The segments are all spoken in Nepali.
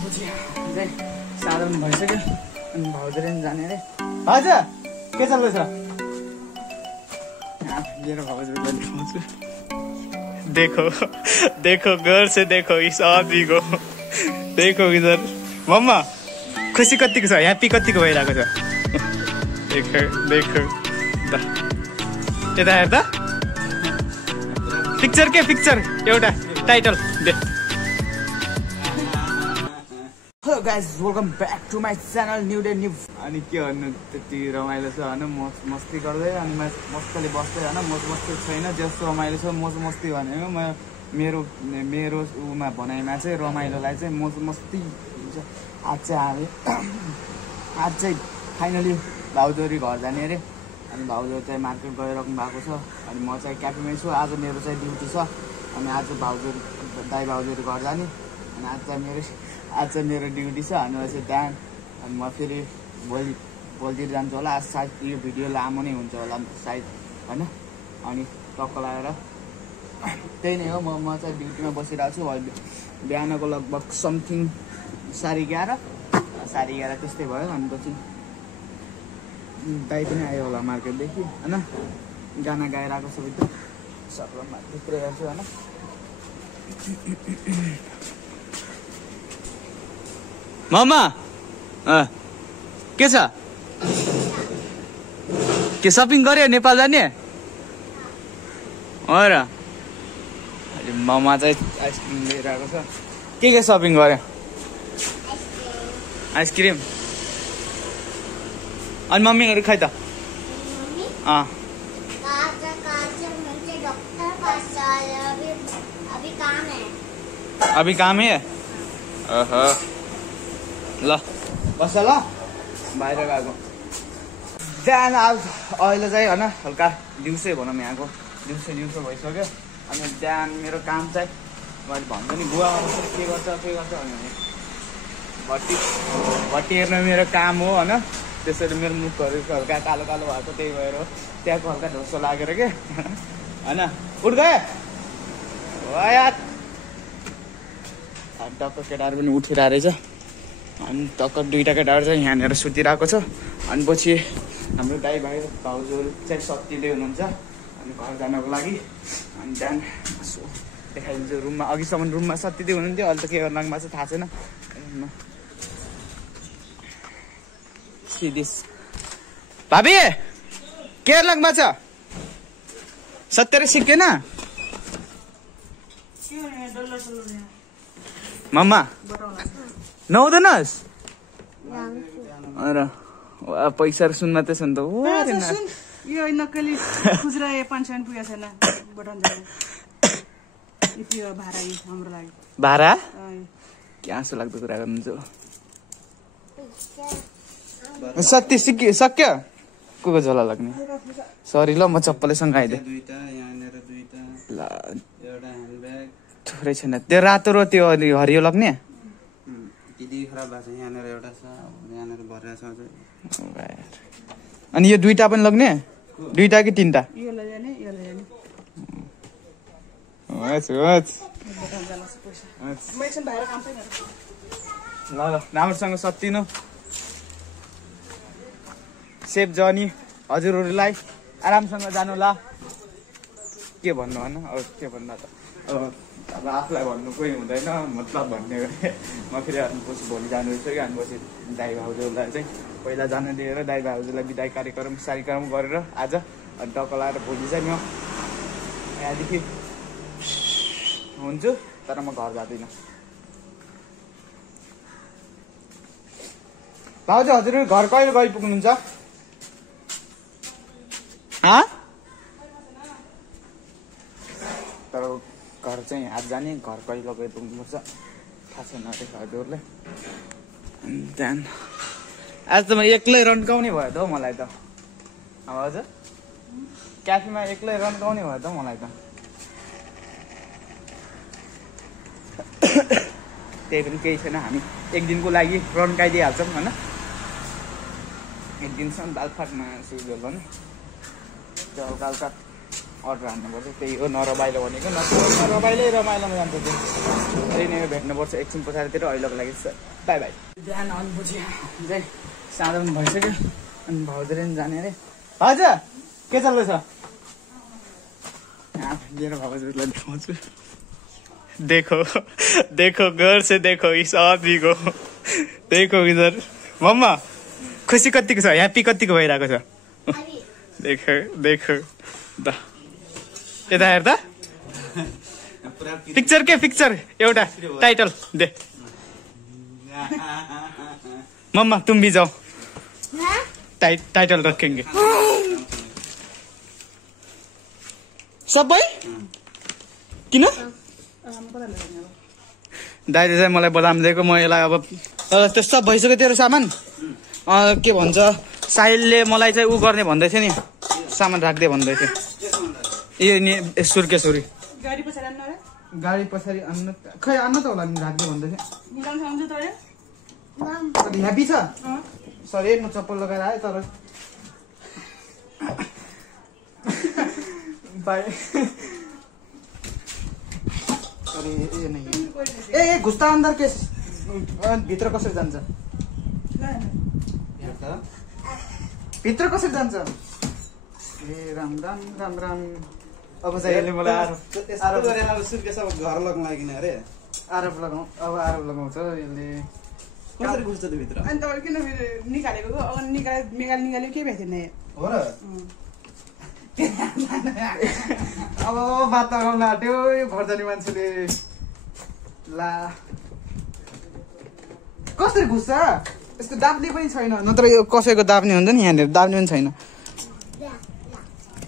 साधारण भइसक्यो अनि भाउजूले जाने अरे हजुर के चल्दैछ मेरो भाउजूलाई देखाउँछु देखो देखो घर से देखो इस आदमी को देखो इधर मम्मा खुसी कतिको छ ह्याप्पी कतिको भइरहेको छ देखो देखो यता हेर्दा पिक्चर के पिक्चर एउटा टाइटल दे hello guys welcome back to my channel new day new अनि के भन्नु त्यति रमाइलो छ होइन मस्ती गर्दै अनि मस्तले बस्दै होइन मोज मस्ती छैन जस्तो रमाइलो छ मोज मस्ती भनेको मेरो उमा भनाइमा चाहिँ रमाइलोलाई चाहिँ मोज मस्ती हुन्छ आज चाहिँ फाइनली भाउजूरी घर जाने अरे अनि भाउजू चाहिँ मार्केट गइराख्नु भएको छ अनि म चाहिँ क्याफेमै छु आज मेरो चाहिँ ड्युटी छ अनि आज दाइ भाउजूहरू घर जाने अनि आज चाहिँ मेरो ड्युटी छ अनि चाहिँ बिहान अनि म फेरि भोलितिर जान्छु होला आज सायद यो भिडियो लामो नै हुन्छ होला सायद होइन अनि टक्क लगाएर त्यही नै हो म चाहिँ ड्युटीमा बसिरहेको छु बिहानको लगभग समथिङ 11:30 त्यस्तै भयो अनि पछि दाइ पनि आयो होला मार्केटदेखि होइन गाना गाइरहेको छ भित्र सबमा भित्रै हेर्छु होइन मम्मा के छ के सपिङ गर्यो नेपाल जाने हो र मम्मा चाहिँ आइसक्रिम लिएर आएको छ के सपिङ गर्यो आइसक्रिम अनि मम्मीहरू खै त अभी काम है ओहो ल बस ल बाहिर गएको बिहान अहिले चाहिँ होइन हल्का दिउँसै भनौँ यहाँको दिउँसो भइसक्यो अनि बिहान मेरो काम चाहिँ मैले भन्छु नि बुवा के गर्छ भने भट्टी हेर्न मेरो काम हो होइन त्यसरी मेरो मुखहरू हल्का कालो भएको त्यही भएर हो त्यहाँको हल्का ढोसो लागेर के होइन उठ गयो यार टक्क केटाहरू पनि उठिरहेको रहेछ अनि टक्क दुईवटा केटाहरू चाहिँ यहाँनिर सुतिरहेको छ अनि पछि हाम्रो दाइ भाउजूहरू चाहिँ सत्तिँदै हुनुहुन्छ अनि घर जानको लागि अनि बिहान देखाइदिन्छु रुममा अघिसम्म रुममा सत्तिँदै हुनुहुन्थ्यो अहिले त के गर्नु लाग्नु भएको छ थाहा छैन भाबी के लाग्नु भएको छ सत्तरी सिक्केन मम्मा नहुँदैनस् पैसा सुन मात्रै छ नि त यो नक्कली खुजरा 500 पुगेको छैन बटन भाडा हाम्रो लागि भाडा के आँसु लाग्दो कुरा गर्नुहुन्छ सत्य सक्यो को झोला लाग्ने सरी ल म चप्पलैसँग आइदिएँ थोरै छैन त्यो रातो र त्यो हरियो लाग्ने अनि यो दुईटा पनि लग्ने दुईटा कि तिनटा ल राम्रोसँग सत्तिनु सेफ जर्नी हजुरहरूलाई आरामसँग जानु ल के भन्नु होइन अब के भन्नु त अब आफूलाई भन्नु कोही हुँदैन मतलब भन्ने म फेरि पछि भोलि जानु रहेछ कि अनि पछि दाइ भाउजूलाई चाहिँ पहिला जानु दिएर दाइ भाउजूलाई बिदाई कार्यक्रम गरेर आज अनि टक्क लगाएर भोलि चाहिँ म यहाँदेखि हुन्छु तर म घर जाँदिनँ भाउजू हजुर घर कहिले गइपुग्नुहुन्छ तर घर चाहिँ आज जाने घर कहिले गइपुग्नुपर्छ थाहा छैन हजुरलाई त्यहाँदेखि आज त म एक्लै रन्काउने भयो त हौ मलाई त हजुर क्याफेमा एक्लै रन्काउने भयो त मलाई त त्यही पनि केही छैन हामी एक दिनको लागि रन्काइदिइहाल्छौँ होइन एक दिनसम्म दाल फाटमा सुरु गर्नु त्यो हल्का अर्डर हान्नुपर्छ त्यही हो नरमाइलो भनेको नरमाइलै रमाइलोमा जान्छ त्यो त्यही नै भेट्नुपर्छ एकछिन पछाडितिर अहिलेको लागि बाई बाई बिहान अलिपछि चाहिँ साँझ पनि भइसक्यो अनि भाउजूले पनि जाने अरे हजुर के चल्दैछ लिएर भाउजूलाई देखाउँछु देखो देखो घर से देखो इस आदमी को देखो इधर मम्मा खुसी कतिको छ ह्याप्पी कतिको भइरहेको छ देखो देखो द यता हेर त पिक्चर के पिक्चर एउटा टाइटल दे मम्मा तुम भी जाओ टाइटल रखेंगे सबै किन दाइले चाहिँ मलाई बदाम दिएको म यसलाई अब त्यो सब भइसक्यो तेरो सामान के भन्छ साहिलले मलाई चाहिँ ऊ गर्ने भन्दै थियो नि सामान राख्दै भन्दै थियो यो नि सुर्केसुरी गाडी पछाडि अन्न खै अन्न त होला नि राख्दै भन्दै थियो ह्याप्पी छ सरी म चप्पल लगाएर आएँ तर बाई ए घुस्ता अंदर के भित्र कसरी जान्छ भित्र कसरी जान्छ ए राम राम राम राम अब चाहिँ यसले मलाई आरोप घर लगाउन लागि अरे आरोप लगाउँ अब आरोप लगाउँछ यसले कसरी घुस्छ त्यो भित्र अनि तपाईँ किन निकालेको अब निकाल्यो के भेटेन हो र अब बात लगाउन आँट्यो यो घर जाने मान्छेले ला कसरी घुस्छ यसको दाब्ने पनि छैन नत्र यो कसैको दाब्ने हुन्छ नि यहाँनिर दाब्ने पनि छैन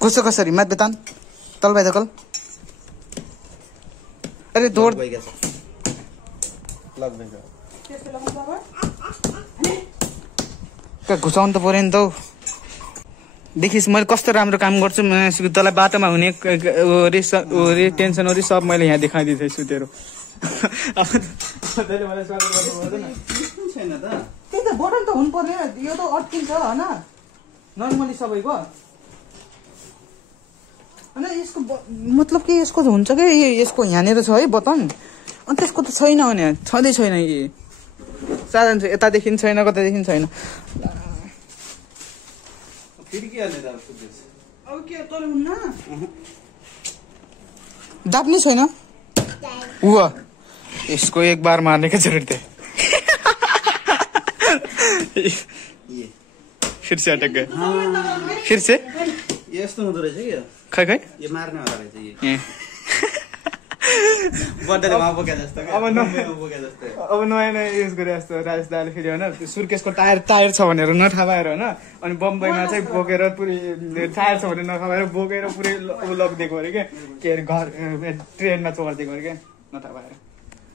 घुस्छ कसरी मात बेतान तल भाइ दकल अरे दौड घुसाउनु त पऱ्यो नि त देखिस् मैले कस्तो राम्रो काम गर्छु तँलाई बाटोमा हुने टेन्सन ओरी सब मैले यहाँ देखाइदिँदैछु तेरो त्यही त बटन त हुनु पर्ने यो त अड्किन्छ होइन नर्मली सबैको होइन यसको मतलब के यसको त हुन्छ कि यसको यहाँनिर छ है बटन अनि त्यसको त छैन भने छँदै छैन कि साधन छ यतादेखि छैन कतादेखि छैन दाप्ने छैन ऊ यसको एक बार मार्ने क्या जरुरत है फिर से अटक गए फिर से यस्तो हुँदो रहेछ कि खै खै यो मार्ने होला रहेछ अब नयाँ नयाँ युज गरे जस्तो राजेश दाले फेरि होइन सुर्केसको टायर छ भनेर नथाहा भएर होइन अनि बम्बईमा चाहिँ बोकेर पुरै टायर छ भनेर नथाहा भएर बोकेर पुरै लगिदिएको अरे के अरे घर ट्रेनमा चढिदिएको अरे क्या नथाहा भएर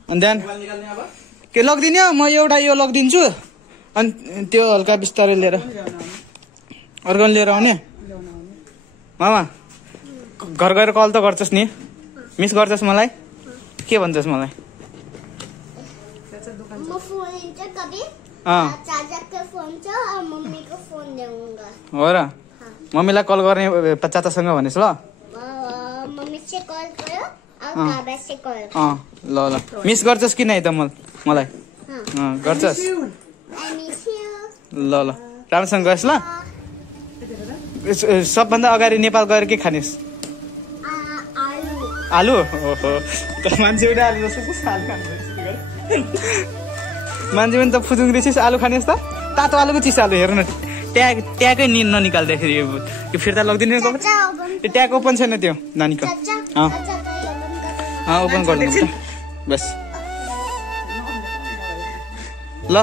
अनि त्यहाँदेखि के लगिदिने म एउटा यो लगिदिन्छु अनि त्यो हल्का बिस्तारै लिएर अर्को लिएर आउने मामा घर गएर कल त गर्छस् नि मिस गर्छस् मलाई के भन्छस् मलाई हो र मम्मीलाई कल गर्ने चाचासँग भनेस् ल ल ल मिस गर्छस् कि नै त मलाई गर्छस् ल ल राम्रोसँग गएस् ल सबभन्दा अगाडि नेपाल गएर के खानेस् आलु ओहो त मान्छे पनि आलु जस्तो आलु खानु मान्छे पनि त फुजुङ रहेछस् आलु खानेस् त तातो आलुको चिसो आलु हेर्नु ट्यागै ननिकाल्दाखेरि यो फिर्ता लगिदिनु त्यो ट्याग ओपन छैन त्यो नानीको ओपन गर्नु बस ल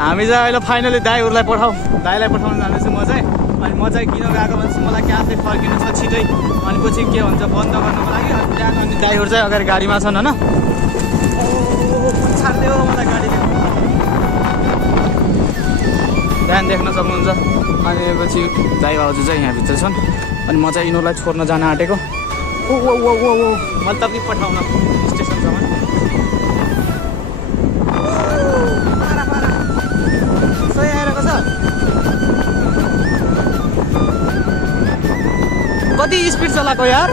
हामी चाहिँ अहिले फाइनली दाईहरूलाई दाईलाई पठाउन जाँदैछु म चाहिँ अनि म चाहिँ किन गएको भन्छु मलाई क्याफे फर्किनु छ छिटै अनि पछि के हुन्छ बन्द गर्नुको लागि अनि त्यहाँ अनि दाईहरू चाहिँ अगाडि गाडीमा छन् होइन छाड्यो मलाई गाडीले बिहान देख्न सक्नुहुन्छ अनि पछि दाई भाउजू चाहिँ यहाँभित्र छन् अनि म चाहिँ यिनीहरूलाई छोड्न जान आँटेको ओ मैले तपाईँ पठाउन स्टेसनसम्म सही आइरहेको छ कति चलाएको यार।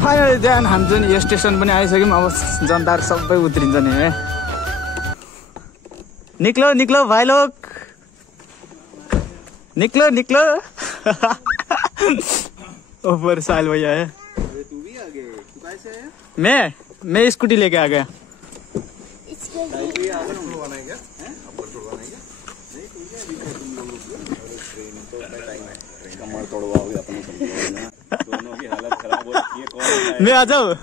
फाइनली ध्यान हामी चाहिँ यो स्टेसन पनि आइसक्यौँ। अब जनताहरू सबै उत्रिन्छ नि है। निक्लो निक्लो भाइ लोग, निक्लो निक्लो। ऊपर साहिल भैया है। तू भी आ गए? तू कैसे है? मैं स्कूटी लेके आ गया। कमर तोड़वाओगे अपने दोनों की हालत खराब हो रही है। कौन मैं आ जाऊँ?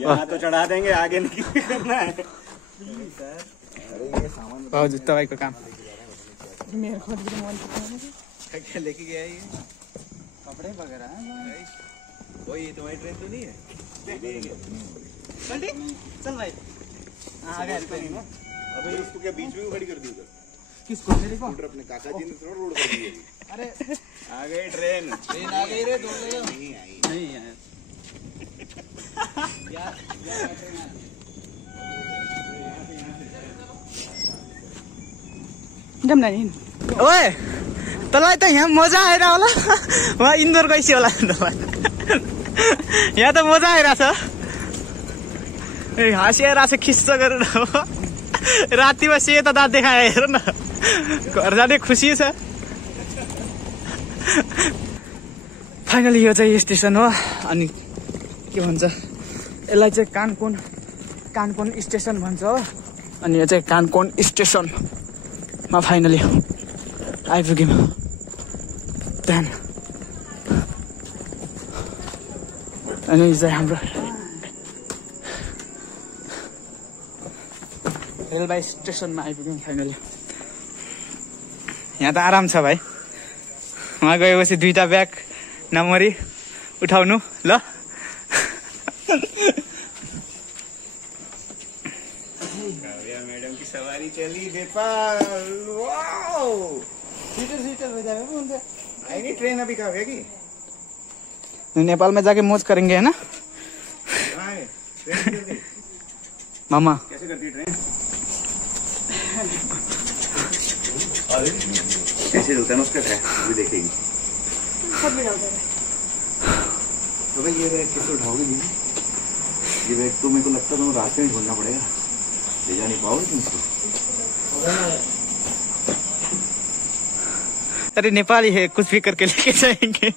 यहाँ तो चढ़ा देंगे, आगे नहीं करना है। भाउजू तपाईँको काम क्या लेके गया ये? कपड़े वगैरह वही तुम्हारी ट्रेन तो नहीं है? चल भाई आ गया। अबे उसको क्या बीच में खड़ी कर दी उधर? किसको? मेरे को? अपने काका जी ने थोड़ा रोड कर दी। अरे आ गई ट्रेन। ट्रेन आ गई रे। दो नहीं आई। नहीं है यार। जाम नानी। ओए तँलाई त यहाँ मजा आएर होला। वहाँ इन्दोर गइसी होला। यहाँ त मजा आइरहेछ। हाँसिरहेछ खिस्स गरेर। रातिमा सेतो दाँत देखायो हेर न। घर जाने खुसी छ। फाइनली यो चाहिँ स्टेसन हो। अनि के भन्छ यसलाई चाहिँ कानकोन स्टेसन भन्छ हो। अनि यो चाहिँ कानकोन स्टेसनमा फाइनली आइपुग्यौँ। त्यहाँ अनि यो चाहिँ हाम्रो रेलवे स्टेसनमा आइपुग्यौँ फाइनली। यहाँ त आराम छ भाइ। वहाँ गएपछि 2टा ब्याग नमरी उठाउनु ल। मैडम की सवारी चली नेपाल। वाओ सीटर बजाए आएगी ट्रेन अभी। कहाँ है कि नेपाल में जाके मौज करेंगे है ना ट्रेन कैसे मामा। करती है ट्रेन? कैसे चलता है उसका ट्रैक अभी देखेगी। तो भाई ये बैग कैसे उठाओगे? ये बैग तो मेरे को लगता है तुम्हें रास्ते में ढूंढना पड़ेगा। ले जा नहीं पाओगे तुम इसको। अरे नेपाली है कुछ भी करके लेके जाएंगे।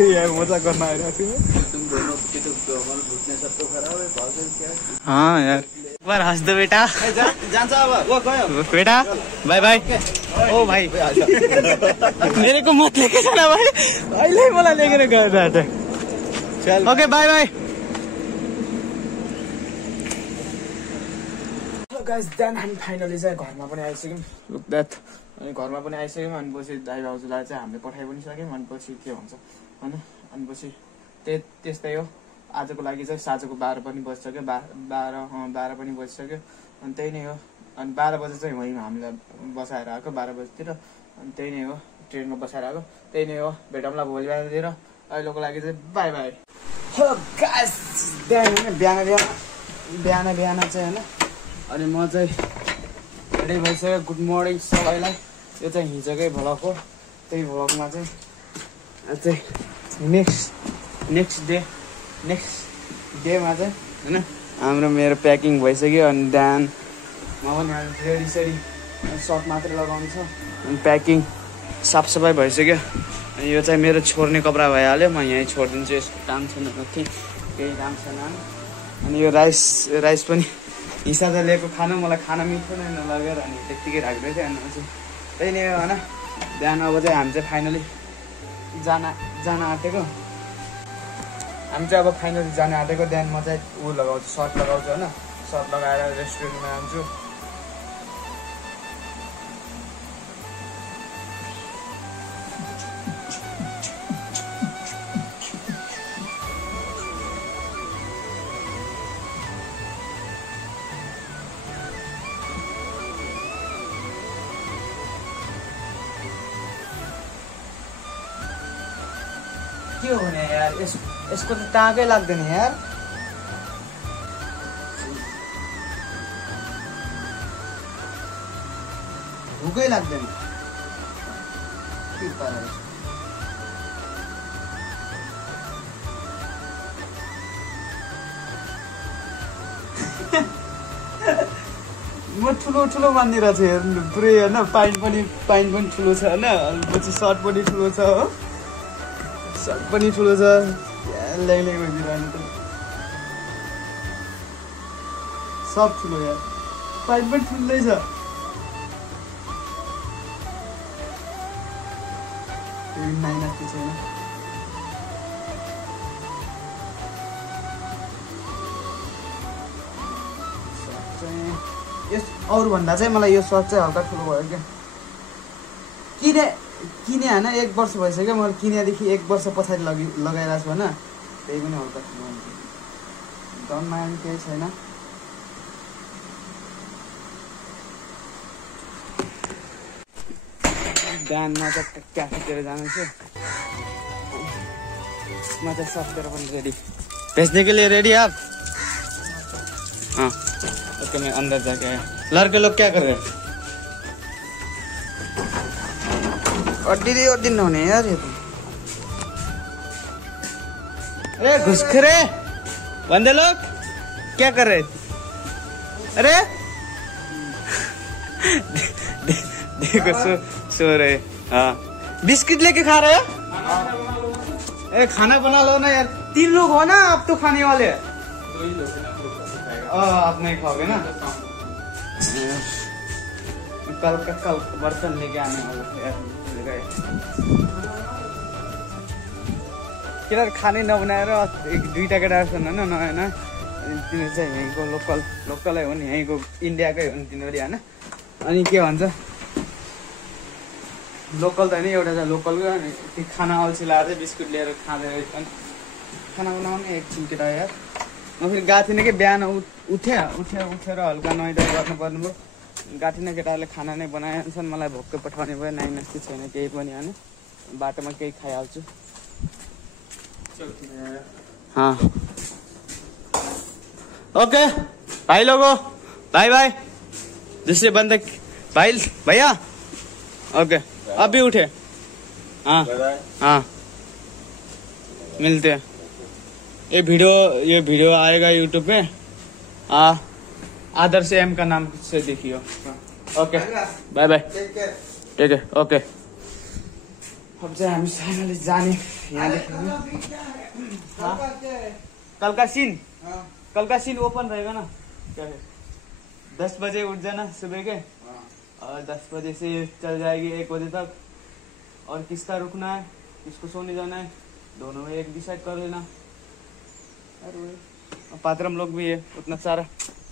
यार मजा करना आ रहा तुम दोनों के तो हमारे घुटने सब तो खराब है। पागल क्या? हाँ यार एक बार हंस दो बेटा। जान्छ अब वो गयो बेटा बाय बाय। ओ भाई मेरे को मत लेके जाना भाई। अहिले मलाई लेकर गयो त। चल okay bye bye. Guys then हामी फाइनली चाहिँ घरमा पनि आइसक्यौँ। Look that. अनि घरमा पनि आइसक्यौँ। अनि पछि दाइ भाउजूलाई चाहिँ हामीले पठाइ पनि सक्यौँ। अनि पछि के भन्छ होइन। अनि पछि त्यस्तै हो। आजको लागि चाहिँ साँझको 12 पनि बजिसक्यो। 12 पनि बजिसक्यो। अनि त्यही नै हो। अनि 12 बजे चाहिँ वहीँ हामीलाई बसाएर आएको 12 बजीतिर। अनि त्यही नै हो। ट्रेनमा बसाएर आएको त्यही नै हो। भेटौँला भोलि बिहानतिर। अहिलेको लागि चाहिँ बाई बाई। हो गाइस बिहान चाहिँ होइन। अनि म चाहिँ रेडी भइसक्यो। गुड मर्निङ सबैलाई। यो चाहिँ हिजोकै भ्लग हो। त्यही भ्लगमा चाहिँ नेक्स्ट डेमा चाहिँ होइन हाम्रो मेरो प्याकिङ भइसक्यो। अनि बिहान म पनि रेडी सेडी सर्ट मात्रै लगाउनु छ। अनि प्याकिङ साफसफाइ भइसक्यो। अनि यो चाहिँ मेरो छोड्ने कपडा भइहाल्यो। म यहीँ छोडिदिन्छु। यसको काम छैन केही काम छैन। अनि यो राइस पनि हिसाबले लिएको खानु मलाई खाना मिठो नै नलगेर अनि त्यत्तिकै राख्दै थिएँ। अनि चाहिँ त्यही नै हो होइन। बिहान अब चाहिँ हामी चाहिँ फाइनली जान आँटेको। हामी चाहिँ अब फाइनली जान आँटेको। बिहान म चाहिँ लगाउँछु सर्ट लगाउँछु होइन। सर्ट लगाएर रेस्टुरेन्टमा जान्छु। के हो भने यार यसको त टाँकै लाग्दैन यार। भोकै लाग्दैन के पारा म ठुलो ठुलो मानिरहेको छु हेर्नु पुरै होइन पाइन पनि ठुलो छ होइन पछि सर्ट पनि ठुलो छ हो सर्ट पनि ठुलो छ ल्याङ भइदिरहेन त सब ठुलो यार पाइन पनि ठुलै छ नाइनाको छैन यस अरूभन्दा चाहिँ मलाई यो सर्ट चाहिँ हल्का ठुलो भयो क्या किने होइन 1 वर्ष भइसक्यो मैले किनेदेखि 1 वर्ष पछाडि लगाइरहेको छु होइन त्यही पनि हल्का ठुलो हुन्छ डनमा पनि केही छैन बिहानमा त क्याफेतिर जानु छु म चाहिँ सबतिर पनि रेडी भेजने के लिए रेडी आप हाँ ओके मैं अंदर जाके आया लड़के लोग क्या कर रहे हैं और दिन होने यार ये तो अरे घुसखोरे बंदे लोग क्या कर रहे अरे देखो सो रहे हाँ बिस्किट लेके खा रहे हो ए खाना बना लो ना यार 3 लोग हो ना आप तो खाने वाले 2 ही लोग आप नहीं खाओगे ना कल बर्तन लेके आने वाला केटा खाने नबनाएर 1-2टा केटाहरूसँग होइन नयाँ तिनीहरू चाहिँ यहीँको लोकलै हो नि यहीँको इन्डियाकै हो नि तिनीहरू होइन अनि के भन्छ लोकल त होइन एउटा चाहिँ लोकलको अनि त्यो खाना अल्छी लगाएर चाहिँ बिस्कुट लिएर खाँदै अनि खाना बनाउने एकछिन केटा यार म फेरि गएको थिइनँ कि बिहान उठेर हल्का नुहाइधुवाइ गर्नुपर्ने भयो गएको थिइनँ केटाहरूले खाना नै बनाएछन् मलाई भोकै पठाउने भयो नाइनास्ती छैन केही पनि होइन बाटोमा केही खाइहाल्छु हाँ ओके भाई लोगों बाय बाय दूसरे बंदे भाई भैया ओके अभी उठे हाँ हाँ मिलते हैं ये वीडियो आएगा यूट्यूब में आदर्श एम का नाम से देखियो ओके बाय बाय ठीक है ओके अब चाहिँ हामी फाइनली जाने यहाँदेखि कल का सीन ओपन रहेगा ना क्या है 10 बजे उठ जाना सुबह के और 10 बजे से चल जाएगी 1 बजे तक और किसका रुकना है किसको सोने जाना है दोनों में एक डिसाइड कर लेना पात्रम लोग भी है उतना सारा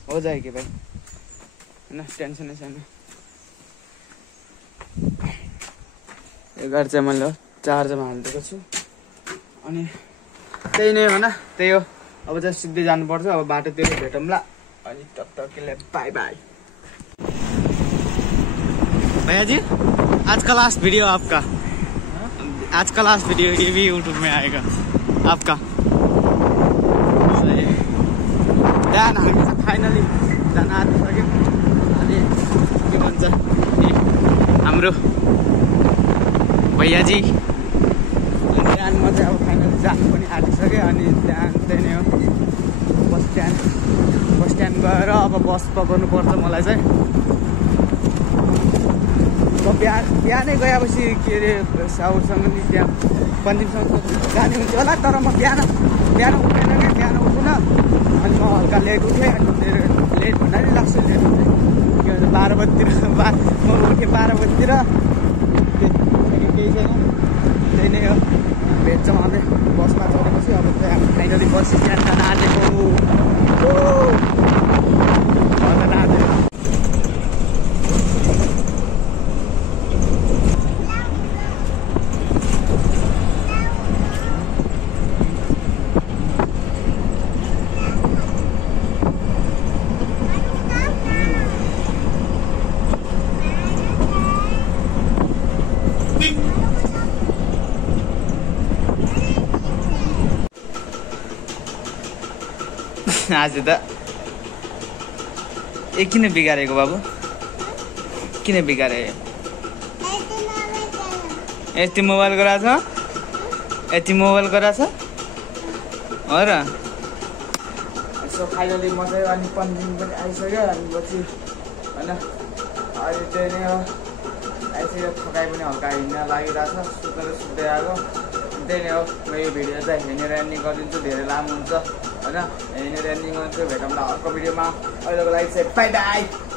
हो जाएगी भाई है ना टेंशन है छैन यो घर चाहिँ मैले चार्जमा हालिदिएको छु अनि त्यही नै हो न त्यही हो अब चाहिँ सिधै जानुपर्छ अब बाटोतिर भेटौँला अनि टकटकीले बाय बाय भैया जी आज का लास्ट वीडियो आपका आज का लास्ट वीडियो ये भी यूट्यूब में आएगा आपका बिहान हामी चाहिँ फाइनली जान आँटिसक्यौँ अनि के भन्छ हाम्रो भैयाजी बिहानमा चाहिँ अब फाइनली जानु पनि आँटिसक्यो अनि त्यहाँ त्यही नै हो बस स्ट्यान्ड गएर अब बस पक्राउनु पर्छ मलाई चाहिँ बिहानै गएपछि के अरे साउसँग नि त्यहाँ पन्जिमसँग जाने हुन्थ्यो होला तर म बिहान उठेन क्या बिहान उठ्न अनि म हल्का लेट उठेँ अनि लेट भन्दा नि लाग्छ लेट उठेँ के भन्छ 12 बजीतिर म उठेँ 12 बजीतिर केही छैन त्यही नै हो भेट्छौँ हामी बसमा चढेपछि अब चाहिँ हामी फाइनली बस स्ट्यान्ड जान आँटेको आज त किन बिगारेको बाबु किन बिगारे यति मोबाइल गराछ यति मोबाइल गराछ हो र यसो फाइनली म चाहिँ अनि पन्जिङ पनि आइसक्यो अनि पछि होइन अहिले चाहिँ नै हो आइसक्यो थकाइ पनि हल्का हिँड्न लागिरहेछ सुत्दै आएको त्यही नै हो म यो भिडियो चाहिँ हेरेर एन्डिङ गरिदिन्छु धेरै लामो हुन्छ होइन हेरेर एन्डिङ गर्छु भेटौँला अर्को भिडियोमा अहिलेको लागि चाहिँ बाई बाई